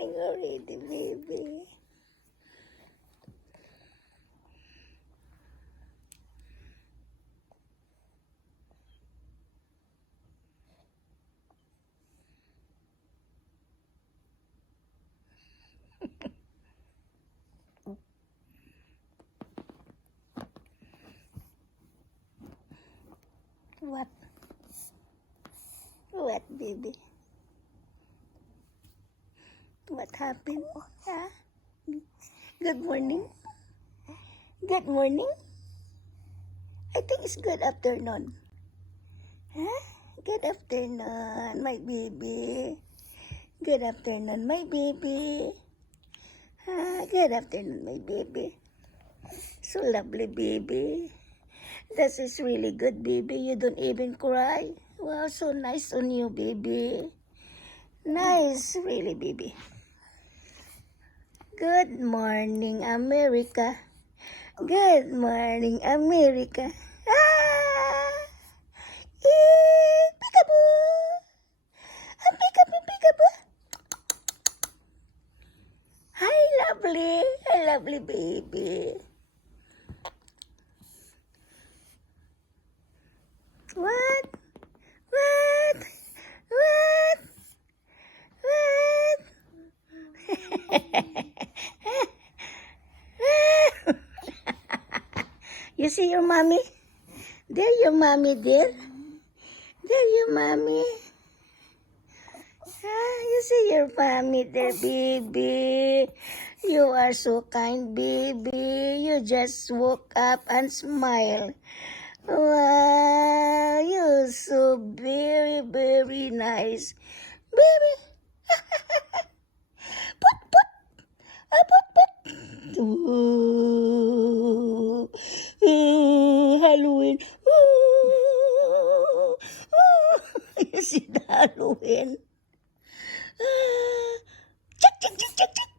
morning already, baby. What? What, baby? What happened? Huh? Good morning? Good morning? I think it's good afternoon. Huh? Good afternoon, my baby. Good afternoon, my baby. Good afternoon, my baby. So lovely, baby. This is really good, baby. You don't even cry. Wow, so nice on you, baby. Nice, really, baby. Good morning, America. Good morning, America. Peekaboo. Peekaboo, peekaboo. Hi, lovely. Hi, lovely, baby. What? What? What? What? You see your mommy? There your mommy, there. There your mommy. You see your mommy there, baby. You are so kind, baby. You just woke up and smile. Wow, you're so very, very nice. Baby. Put, put. Put, put. Ooh. Ooh, Halloween. Ooh. Ooh. You see the Halloween? Check, check, check, check, check.